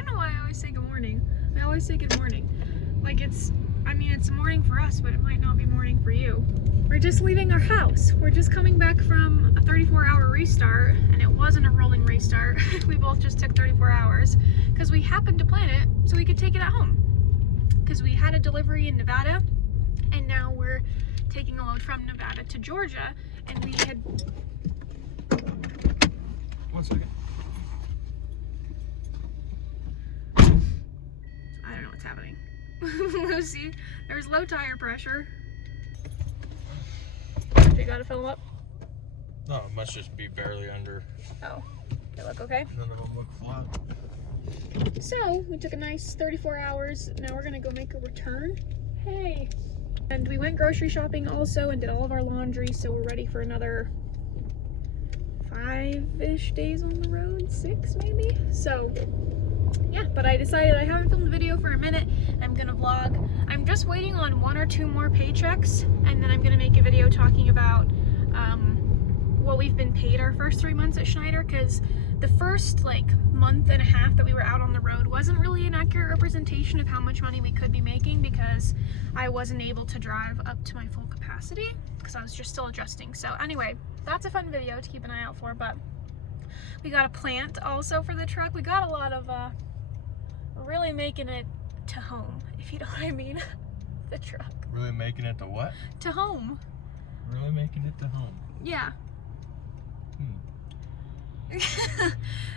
don't know why I always say good morning. I always say good morning. Like it's morning for us, but it might not be morning for you. We're just leaving our house. We're just coming back from a 34-hour restart, and it wasn't a rolling restart. We both just took 34 hours because we happened to plan it so we could take it at home. Because we had a delivery in Nevada, and now we're taking a load from Nevada to Georgia, and we had... 1 second. I don't know what's happening. Lucy, there's low tire pressure. You gotta fill them up? No, it must just be barely under. Oh, they look okay? None of them look flat. So, we took a nice 34 hours. Now we're gonna go make a return. Hey! And we went grocery shopping also and did all of our laundry, so we're ready for another 5-ish days on the road, 6 maybe? So, yeah, but I decided I haven't filmed a video for a minute. I'm gonna vlog. I'm just waiting on 1 or 2 more paychecks, and then I'm gonna make a video talking about what we've been paid our first 3 months at Schneider, because the first month and a half that we were out on the road wasn't really an accurate representation of how much money we could be making, because I wasn't able to drive up to my full capacity because I was just still adjusting. So anyway, that's a fun video to keep an eye out for. But we got a plant also for the truck. We got a lot of really making it to home, if you know what I mean. The truck. Really making it to what? To home. Really making it to home. Yeah.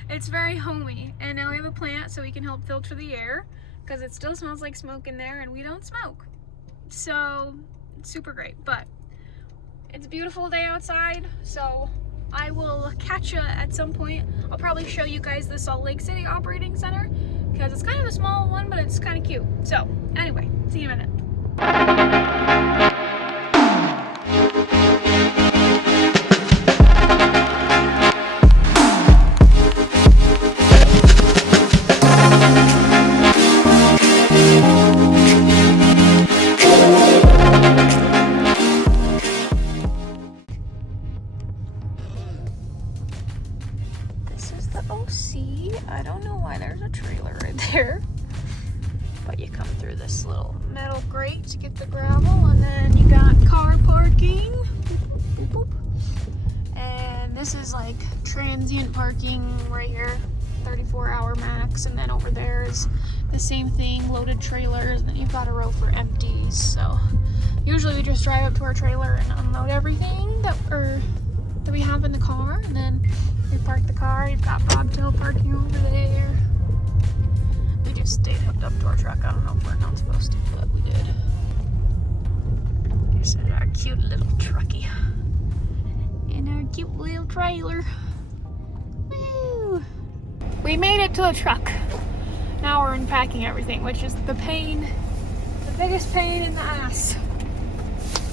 It's very homey, and now we have a plant so we can help filter the air, because it still smells like smoke in there and we don't smoke. So it's super great. But it's a beautiful day outside, so I will catch you at some point. I'll probably show you guys the Salt Lake City Operating Center, because it's kind of a small one, but it's kind of cute. So anyway, see you in a minute. I don't know why there's a trailer right there, but you come through this little metal grate to get the gravel, and then you got car parking, boop, boop, boop. And this is like transient parking right here, 34-hour max, and then over there is the same thing, loaded trailers, and then you've got a row for empties. So usually we just drive up to our trailer and unload everything that we have in the car, and then we park the car. You've got bobtail parking over there. We just stayed hooked up to our truck. I don't know if we're not supposed to, but we did. This is our cute little truckie. And our cute little trailer. Woo! We made it to a truck. Now we're unpacking everything, which is the biggest pain in the ass.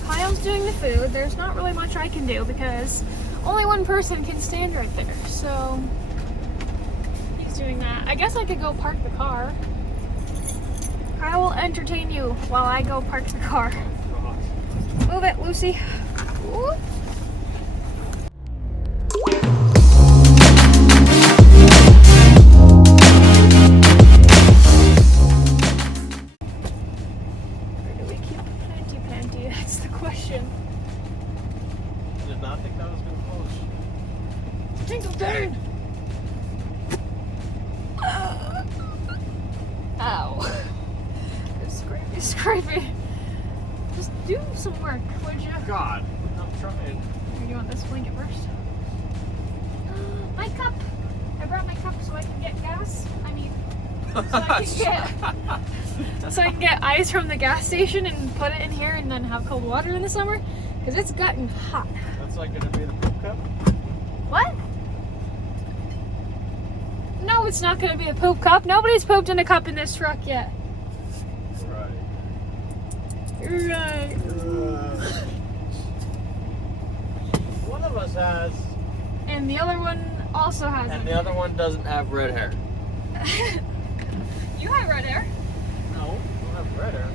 Kyle's doing the food. There's not really much I can do because only one person can stand right there, so he's doing that. I guess I could go park the car. I will entertain you while I go park the car. Move it, Lucy. Ooh. Where do we keep Planty? That's the question. Did not think that was going to push. Tinkle turn! Ow. It's scrapey. Just do some work, would you? God, I'm trying. Here, you want this blanket first? My cup! I brought my cup so I can get gas. So I can get ice from the gas station and put it in here and then have cold water in the summer. Because it's gotten hot. That's like going to be the poop cup? What? No, it's not going to be a poop cup. Nobody's pooped in a cup in this truck yet. Right. One of us has. And the other one also has. And the other one doesn't have red hair. You have red hair. No, I don't have red hair.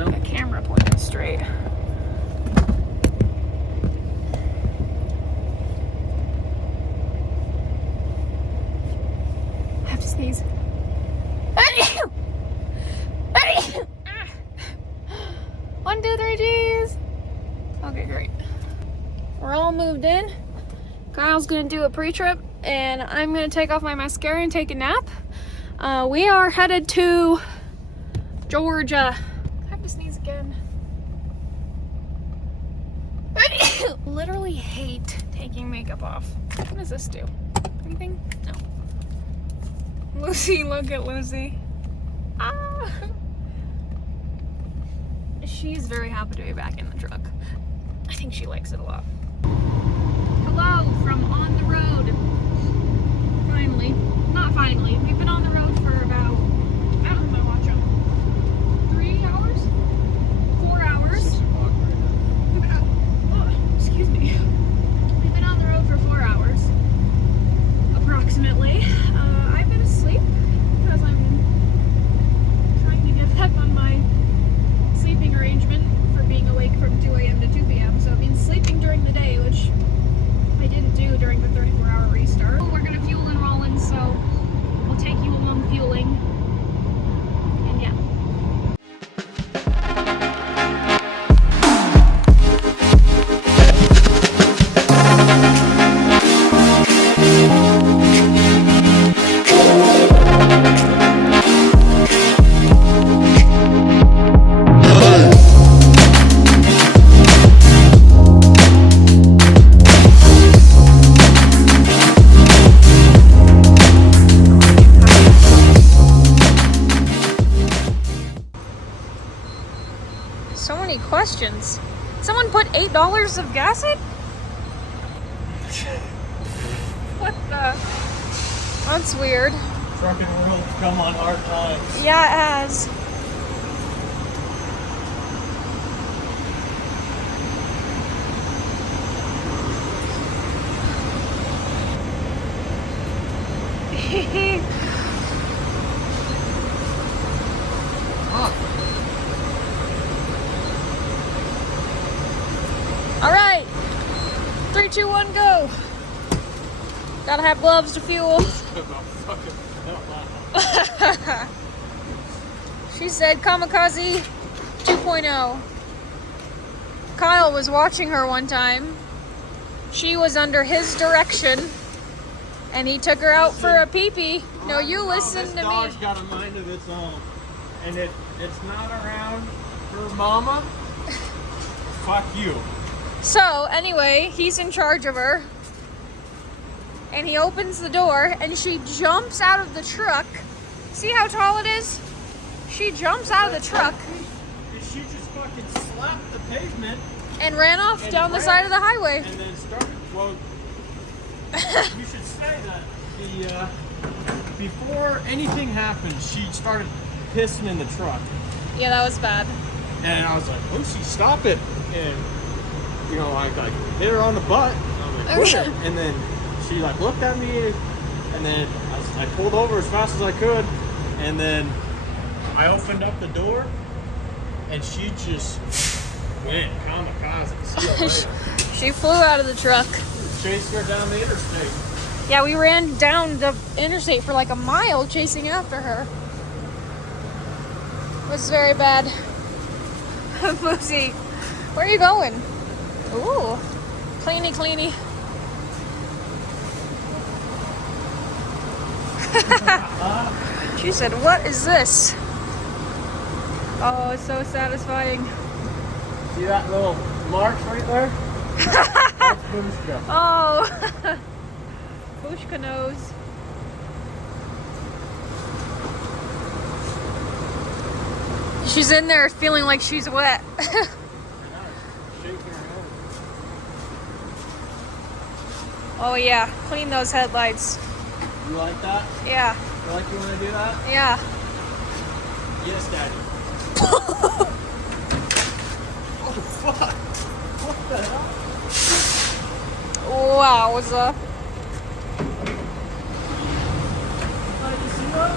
now? The camera pointed straight. I have to sneeze. 1, 2, 3, G's. Okay, great. We're all moved in. Kyle's gonna do a pre-trip, and I'm gonna take off my mascara and take a nap. We are headed to Georgia. I have to sneeze again. Literally hate taking makeup off. What does this do? Anything? No. Lucy, look at Lucy. Ah. She's very happy to be back in the truck. I think she likes it a lot. Hello from on the road. Finally. Not finally. We've been on the road for about, I don't have my watch on. 3 hours? 4 hours? 6 o'clock right now. Oh, excuse me. We've been on the road for 4 hours. Approximately. I've been asleep because I'm trying to get back on my sleeping arrangement for being awake from 2 a.m. to 2 p.m. So it means sleeping during the day, which I didn't do during the 34-hour restart. We're gonna fuel in Rollins, so we'll take you along fueling. And yeah. So many questions. Someone put $8 of gas in? What the? That's weird. Trucking world come on hard times. Yeah, it has. All right, 3, 2, 1, go. Gotta have gloves to fuel. She said kamikaze 2.0. Kyle was watching her one time. She was under his direction, and he took her out for a pee-pee. No, you listen to me. This dog's got a mind of its own, and it's not around her mama. Fuck you. So, anyway, he's in charge of her. And he opens the door, and she jumps out of the truck. See how tall it is? She jumps out of the truck. And she just fucking slapped the pavement. And ran off And down the ran, side of the highway. And then started, well, you should say that before anything happened, she started pissing in the truck. Yeah, that was bad. And I was like, Lucy, stop it. And, you know, I like hit her on the butt. I'm like, quit it. And then she like looked at me, and then I pulled over as fast as I could. And then I opened up the door, and she just went kamikaze. See you later. She flew out of the truck. Chased her down the interstate. Yeah, we ran down the interstate for like a mile chasing after her. It was very bad. Lucy, where are you going? Ooh, cleany, cleany. She said, what is this? Oh, it's so satisfying. See that little mark right there? That's Bushka. Oh, Bushka knows. She's in there feeling like she's wet. Shaking her head. Oh yeah, clean those headlights. You like that? Yeah, You like you want to do that? yeah. Yes, Daddy. Oh, fuck. What the hell? Wow, what's up? Did you see that?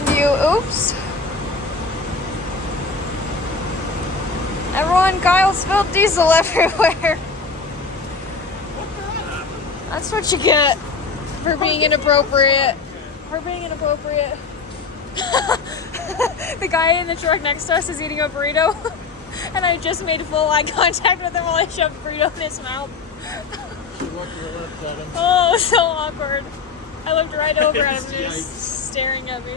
behind you. Oops. Everyone, Kyle spilled diesel everywhere. That's what you get for being inappropriate. For being inappropriate. The guy in the truck next to us is eating a burrito, and I just made full eye contact with him while I shoved the burrito in his mouth. Oh, so awkward. I looked right over at him and he was staring at me.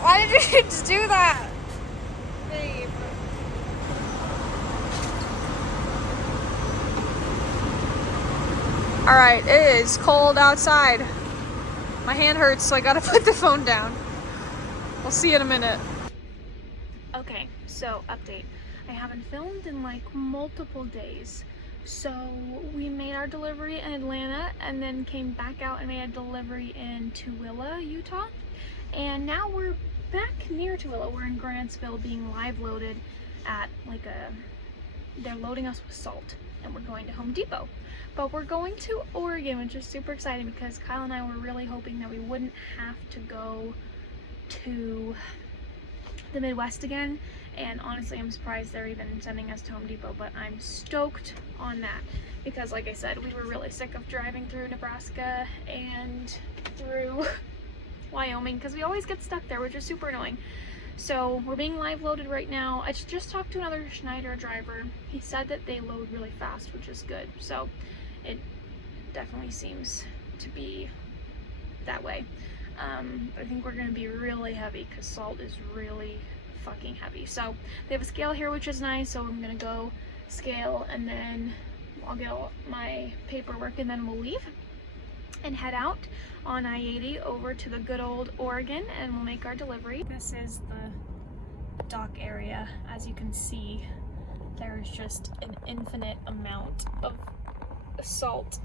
Why did you just do that? Babe. Alright, it is cold outside. My hand hurts, so I gotta put the phone down. We'll see you in a minute. Okay, so update. I haven't filmed in like multiple days. So we made our delivery in Atlanta and then came back out and made a delivery in Tooele, Utah. And now we're back near Tooele. We're in Grantsville being live loaded at like they're loading us with salt and we're going to Home Depot. But we're going to Oregon, which is super exciting because Kyle and I were really hoping that we wouldn't have to go to the Midwest again. And honestly, I'm surprised they're even sending us to Home Depot, but I'm stoked on that because like I said, we were really sick of driving through Nebraska and through Wyoming because we always get stuck there, which is super annoying. So we're being live loaded right now. I just talked to another Schneider driver. He said that they load really fast, which is good. So it definitely seems to be that way. I think we're going to be really heavy because salt is really fucking heavy. So they have a scale here, which is nice. So I'm going to go scale and then I'll get all my paperwork and then we'll leave and head out on I-80 over to the good old Oregon and we'll make our delivery. This is the dock area. As you can see, there's just an infinite amount of salt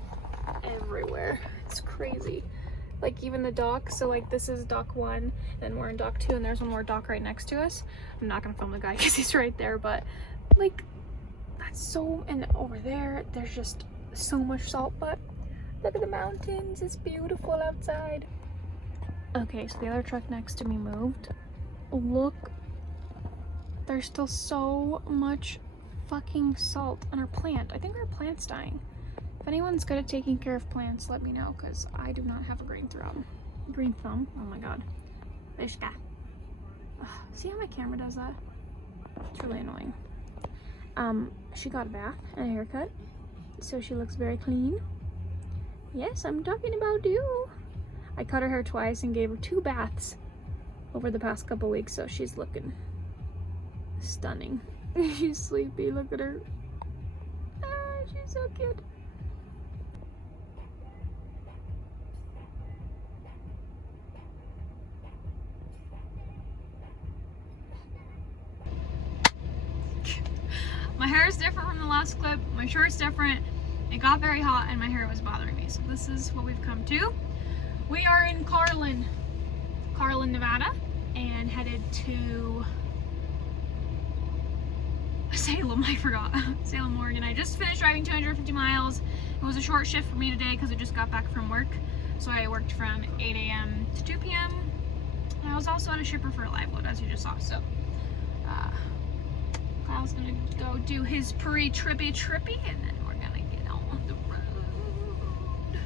everywhere. It's crazy. Like even the dock, so like this is dock 1, then we're in dock 2 and there's one more dock right next to us. I'm not gonna film the guy because he's right there, but like that's so, and over there there's just so much salt, but look at the mountains, it's beautiful outside. Okay, so the other truck next to me moved. Look, there's still so much fucking salt on our plant. I think our plant's dying. If anyone's good at taking care of plants, let me know, because I do not have a green thumb. Green thumb? Oh my god. Vishka. See how my camera does that? It's really annoying. She got a bath and a haircut, so she looks very clean. Yes, I'm talking about you. I cut her hair twice and gave her 2 baths over the past couple weeks, so she's looking stunning. She's sleepy, look at her. Ah, she's so cute. My hair is different from the last clip. My shirt's different. It got very hot and my hair was bothering me. So this is what we've come to. We are in Carlin, Nevada, and headed to Salem, I forgot. Salem, Oregon. I just finished driving 250 miles. It was a short shift for me today because I just got back from work. So I worked from 8 a.m. to 2 p.m. And I was also at a shipper for a live load, as you just saw. So Kyle's gonna go do his pre-trippy and then we're gonna get on the road.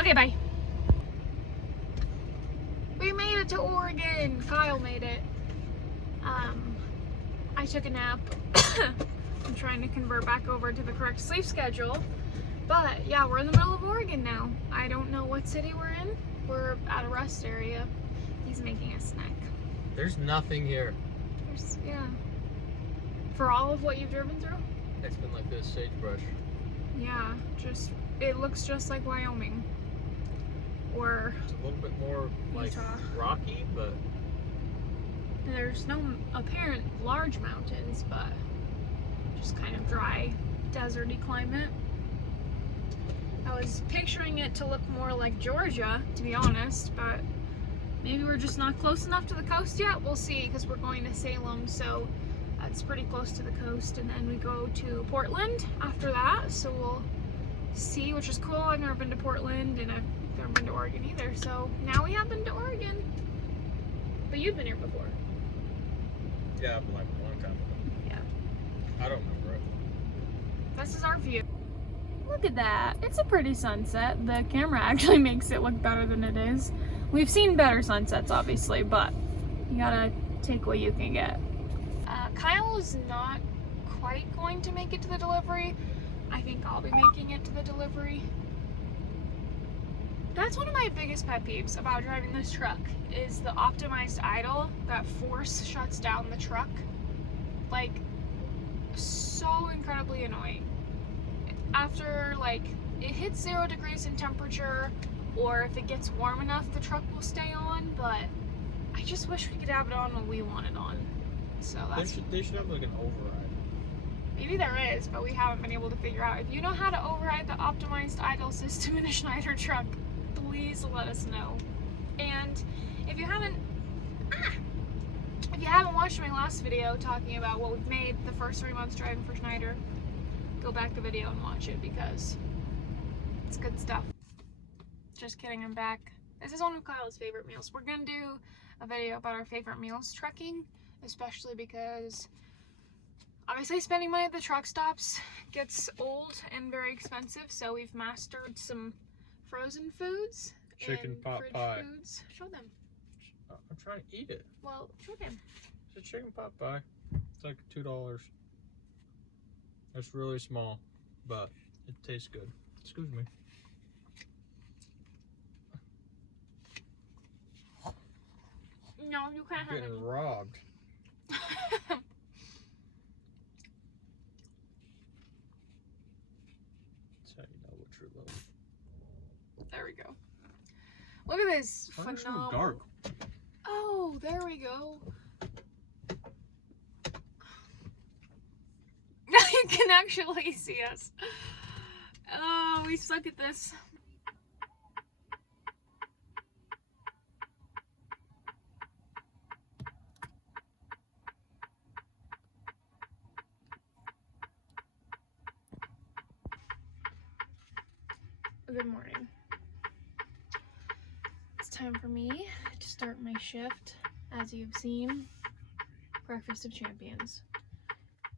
Okay, bye. We made it to Oregon. Kyle made it. I took a nap. I'm trying to convert back over to the correct sleep schedule. But yeah, we're in the middle of Oregon now. I don't know what city we're in. We're at a rest area. He's making a snack. There's nothing here. Yeah. For all of what you've driven through? It's been like this sagebrush. Yeah, it looks just like Wyoming. Or it's a little bit more like Utah. Rocky, but there's no apparent large mountains, but just kind of dry, deserty climate. I was picturing it to look more like Georgia, to be honest, but maybe we're just not close enough to the coast yet. We'll see, because we're going to Salem, so it's pretty close to the coast, and then we go to Portland after that, so we'll see, which is cool. I've never been to Portland, and I've never been to Oregon either, so now we have been to Oregon. But you've been here before. Yeah, but like a long time ago. Yeah. I don't remember it. This is our view. Look at that. It's a pretty sunset. The camera actually makes it look better than it is. We've seen better sunsets, obviously, but you gotta take what you can get. Kyle is not quite going to make it to the delivery. I think I'll be making it to the delivery. That's one of my biggest pet peeves about driving this truck, is the optimized idle. That force shuts down the truck. Like, so incredibly annoying. After, like, it hits 0 degrees in temperature, or if it gets warm enough, the truck will stay on, but I just wish we could have it on when we want it on. So that's... They should have like an override. Maybe there is, but we haven't been able to figure out. If you know how to override the optimized idle system in a Schneider truck, please let us know. And if you haven't watched my last video talking about what we've made the first 3 months driving for Schneider, go back the video and watch it because it's good stuff. Just kidding, I'm back. This is one of Kyle's favorite meals. We're gonna do a video about our favorite meals trucking, especially because obviously spending money at the truck stops gets old and very expensive, so we've mastered some frozen foods. Chicken and pot fridge pie. Foods. Show them. I'm trying to eat it. Well, show them. It's a chicken pot pie. It's like $2. It's really small, but it tastes good. Excuse me. No, you can't have Getting any. robbed. That's how you know what you're loving. There we go. Look at this Why are they so phenomenal. dark? Oh, there we go. Now you can actually see us. Oh, we suck at this. Good morning. It's time for me to start my shift. As you've seen, breakfast of champions.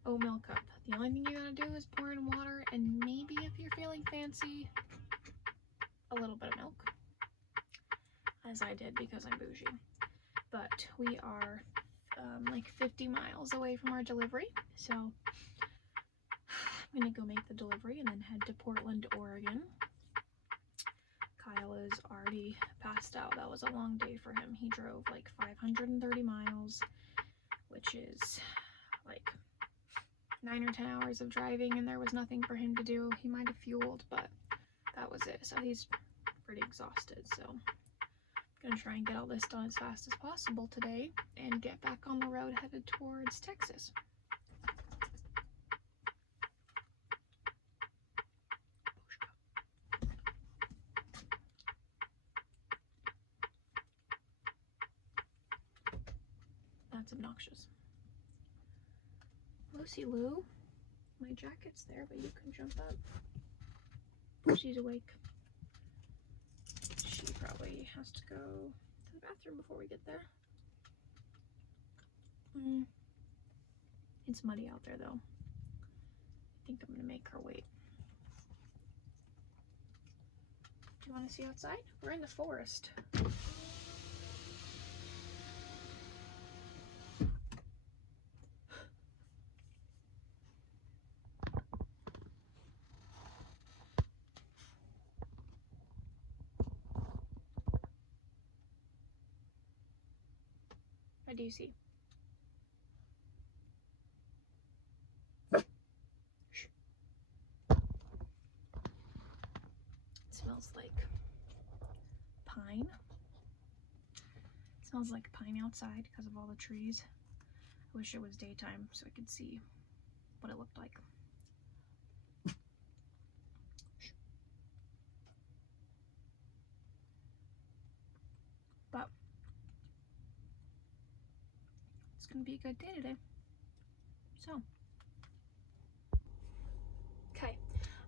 Oatmeal cup. The only thing you gotta do is pour in water and maybe, if you're feeling fancy, a little bit of milk. As I did because I'm bougie. But we are like 50 miles away from our delivery, so I'm gonna go make the delivery and then head to Portland, Oregon. Kyle is already passed out. That was a long day for him. He drove like 530 miles, which is like 9 or 10 hours of driving, and there was nothing for him to do. He might have fueled, but that was it. So he's pretty exhausted. So I'm gonna try and get all this done as fast as possible today and get back on the road headed towards Texas. That's obnoxious. Lucy Lou, my jacket's there, but you can jump up. She's awake. She probably has to go to the bathroom before we get there. It's muddy out there though. I think I'm gonna make her wait. Do you want to see outside? We're in the forest. What do you see? Shh. It smells like pine. It smells like pine outside because of all the trees. I wish it was daytime so I could see what it looked like. But it's gonna be a good day today. So, okay,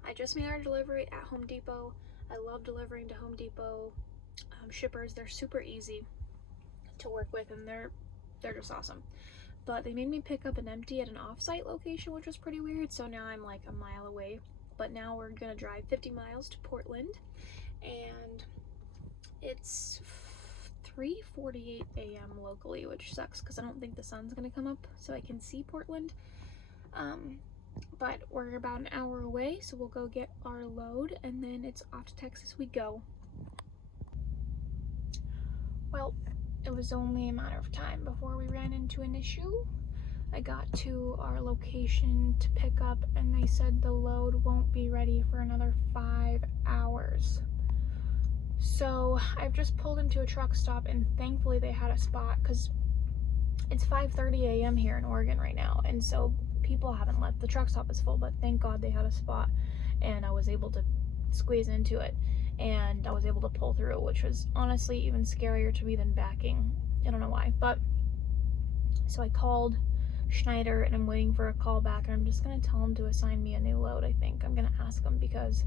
I I just made our delivery at Home Depot. I love delivering to Home Depot shippers. They're super easy to work with, and they're just awesome. But they made me pick up an empty at an off-site location, which was pretty weird. So now I'm like a mile away. But now we're gonna drive 50 miles to Portland, and it's 3:48 a.m. locally, which sucks because I don't think the sun's gonna come up so I can see Portland. But we're about an hour away, so we'll go get our load, and then it's off to Texas we go. Well, it was only a matter of time before we ran into an issue. I got to our location to pick up, and they said the load won't be ready for another 5 hours. So I've just pulled into a truck stop, and thankfully they had a spot, because it's 5:30 a.m. here in Oregon right now, and so people haven't left. The truck stop is full, but thank God they had a spot, and I was able to squeeze into it, and I was able to pull through, which was honestly even scarier to me than backing. I don't know why, but so I called Schneider, and I'm waiting for a call back, and I'm just gonna tell them to assign me a new load. I think I'm gonna ask them, because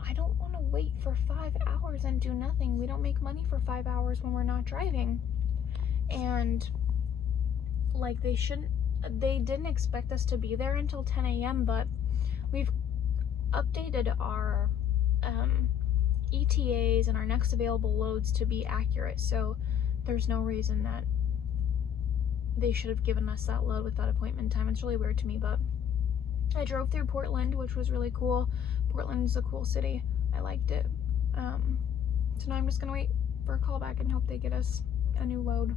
I don't want to wait for 5 hours and do nothing. We don't make money for 5 hours when we're not driving. And like they didn't expect us to be there until 10 a.m. but we've updated our ETAs and our next available loads to be accurate, so there's no reason that they should have given us that load with that appointment time. It's really weird to me, but I drove through Portland, which was really cool. Portland's a cool city. I liked it. So now I'm just gonna wait for a call back and hope they get us a new load.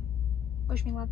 Wish me luck.